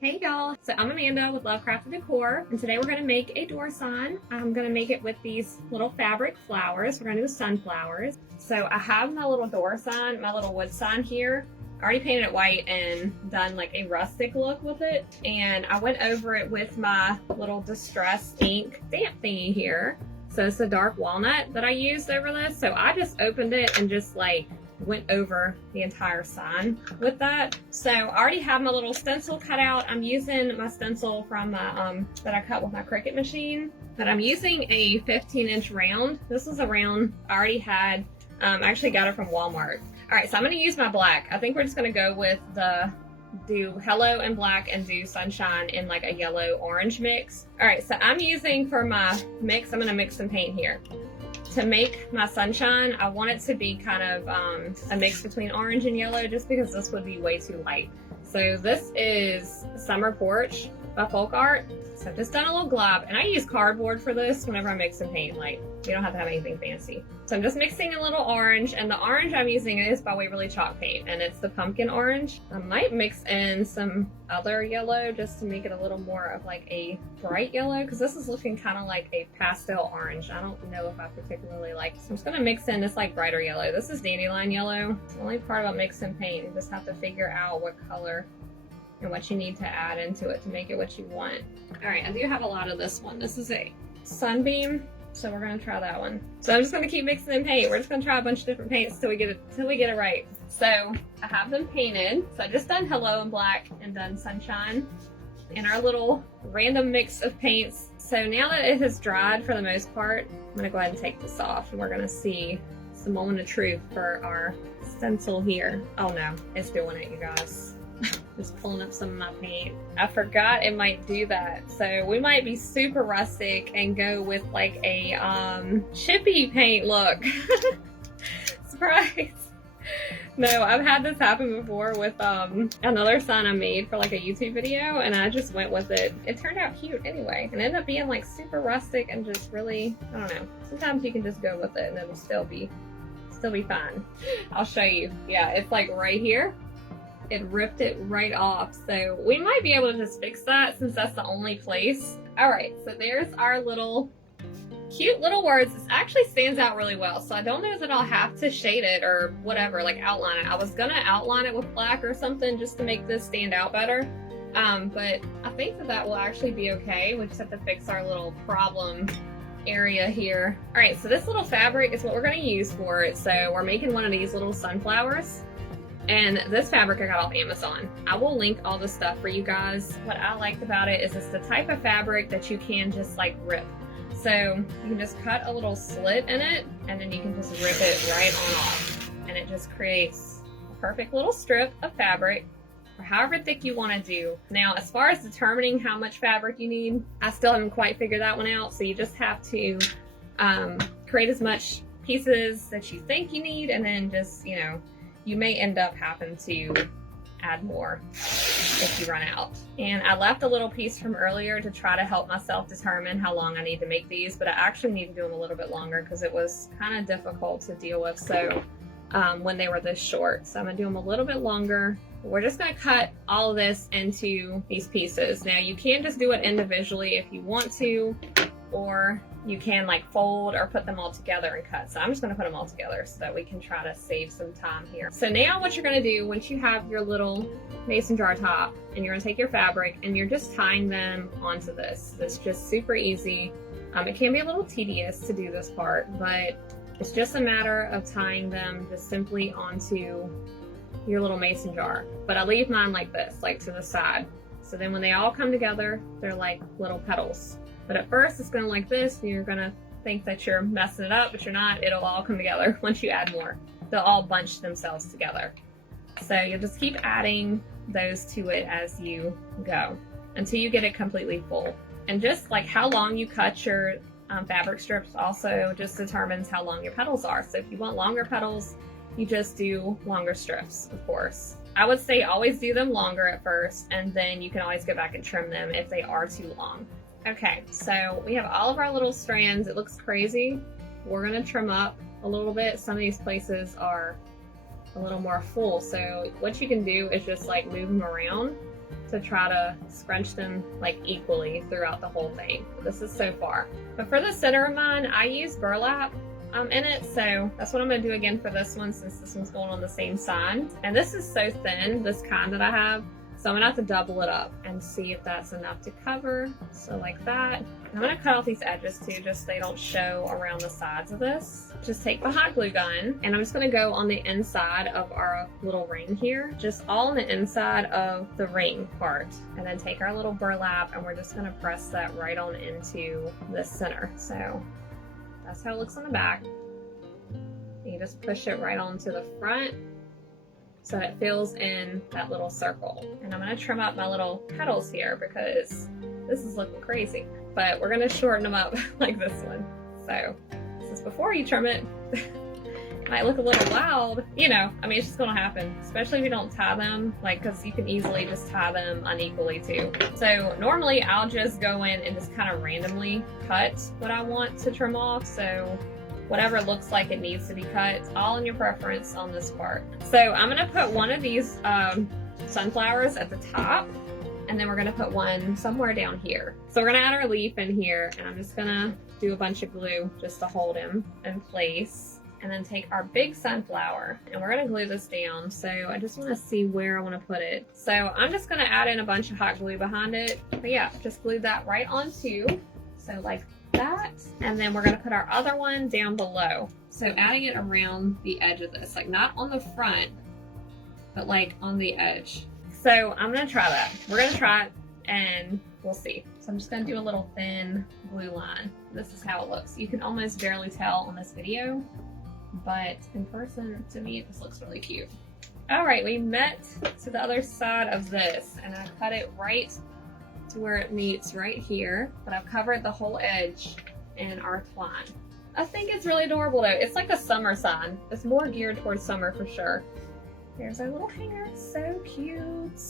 Hey y'all, so I'm Amanda with Love Crafted Decor, and today we're going to make a door sign. I'm going to make it with these little fabric flowers. We're going to do sunflowers. So I have my little door sign, my little wood sign here. I already painted it white and done like a rustic look with it. And I went over it with my little distressed ink stamp thingy here. So it's a dark walnut that I used over this. So I just opened it and just like went over the entire sign with that. So I already have my little stencil cut out. I'm using my stencil from my, that I cut with my Cricut machine, but I'm using a 15-inch round. This is a round I already had. I actually got it from Walmart. All right, so I'm gonna use my black. I think we're just gonna go with do hello in black and do sunshine in like a yellow orange mix. All right, so I'm using for my mix, I'm gonna mix some paint here. To make my sunshine, I want it to be kind of a mix between orange and yellow just because this would be way too light. So this is Summer Porch by Folk Art. So I've just done a little glob, and I use cardboard for this whenever I mix some paint. Like, you don't have to have anything fancy. So I'm just mixing a little orange, and the orange I'm using is by Waverly Chalk Paint, and it's the pumpkin orange. I might mix in some other yellow just to make it a little more of like a bright yellow, because this is looking kind of like a pastel orange. I don't know if I particularly like it. So I'm just gonna mix in this like brighter yellow. This is dandelion yellow. It's the only part about mixing paint. You just have to figure out what color and what you need to add into it to make it what you want. All right, I do have a lot of this one. This is a Sunbeam, so we're gonna try that one. So I'm just gonna keep mixing in paint. We're just gonna try a bunch of different paints till we get it right. So I have them painted. So I just done hello in black and done sunshine in our little random mix of paints. So now that it has dried for the most part, I'm gonna go ahead and take this off, and we're gonna see the moment of truth for our stencil here. Oh no, it's doing it, you guys. Just pulling up some of my paint. I forgot it might do that. So we might be super rustic and go with like a chippy paint look. Surprise. No, I've had this happen before with another sign I made for like a YouTube video, and I just went with it. It turned out cute anyway, and ended up being like super rustic and just really, I don't know. Sometimes you can just go with it and it'll still be fine. I'll show you. Yeah, it's like right here. It ripped it right off. So we might be able to just fix that since that's the only place. All right, so there's our little cute little words. This actually stands out really well. So I don't know that I'll have to shade it or whatever, like outline it. I was gonna outline it with black or something just to make this stand out better. But I think that will actually be okay. We just have to fix our little problem area here. All right, so this little fabric is what we're gonna use for it. So we're making one of these little sunflowers. And this fabric I got off Amazon. I will link all the stuff for you guys. What I liked about it is it's the type of fabric that you can just like rip. So you can just cut a little slit in it, and then you can just rip it right on off. And it just creates a perfect little strip of fabric for however thick you want to do. Now, as far as determining how much fabric you need, I still haven't quite figured that one out. So you just have to create as much pieces that you think you need, and then just, you know, you may end up having to add more if you run out. And I left a little piece from earlier to try to help myself determine how long I need to make these, but I actually need to do them a little bit longer because it was kind of difficult to deal with when they were this short. So I'm gonna do them a little bit longer. We're just gonna cut all of this into these pieces. Now you can just do it individually if you want to, or you can like fold or put them all together and cut. So I'm just gonna put them all together so that we can try to save some time here. So now what you're gonna do, once you have your little mason jar top, and you're gonna take your fabric and you're just tying them onto this. It's just super easy. It can be a little tedious to do this part, but it's just a matter of tying them just simply onto your little mason jar. But I leave mine like this, like to the side. So then when they all come together, they're like little petals. But at first it's gonna like this, and you're gonna think that you're messing it up, but you're not. It'll all come together once you add more. They'll all bunch themselves together. So you'll just keep adding those to it as you go until you get it completely full. And just like how long you cut your fabric strips also just determines how long your petals are. So if you want longer petals, you just do longer strips, of course. I would say always do them longer at first, and then you can always go back and trim them if they are too long. Okay, so we have all of our little strands. It looks crazy. We're gonna trim up a little bit. Some of these places are a little more full. So what you can do is just like move them around to try to scrunch them like equally throughout the whole thing. This is so far. But for the center of mine, I use burlap in it, so that's what I'm going to do again for this one, since this one's going on the same side. And this is so thin, this kind that I have, so I'm going to have to double it up and see if that's enough to cover. So like that. And I'm going to cut off these edges too, just so they don't show around the sides of this. Just take the hot glue gun, and I'm just going to go on the inside of our little ring here, just all on the inside of the ring part, and then take our little burlap, and we're just going to press that right on into the center. So that's how it looks on the back. And you just push it right onto the front so it fills in that little circle. And I'm going to trim up my little petals here because this is looking crazy, but we're going to shorten them up like this one. So this is before you trim it. It might look a little wild, you know, I mean, it's just going to happen, especially if you don't tie them, like, because you can easily just tie them unequally too. So normally I'll just go in and just kind of randomly cut what I want to trim off. So whatever looks like it needs to be cut, it's all in your preference on this part. So I'm going to put one of these sunflowers at the top, and then we're going to put one somewhere down here. So we're going to add our leaf in here, and I'm just going to do a bunch of glue just to hold him in place. And then take our big sunflower, and we're going to glue this down. So I just want to see where I want to put it. So I'm just going to add in a bunch of hot glue behind it. But yeah, just glue that right onto. So like that, and then we're going to put our other one down below. So adding it around the edge of this, like not on the front, but like on the edge. So I'm going to try that. We're going to try it and we'll see. So I'm just going to do a little thin glue line. This is how it looks. You can almost barely tell on this video, but in person, to me, it just looks really cute. All right, we met to the other side of this, and I cut it right to where it meets right here, but I've covered the whole edge in our twine. I think it's really adorable though. It's like a summer sign. It's more geared towards summer for sure. There's our little hanger, so cute.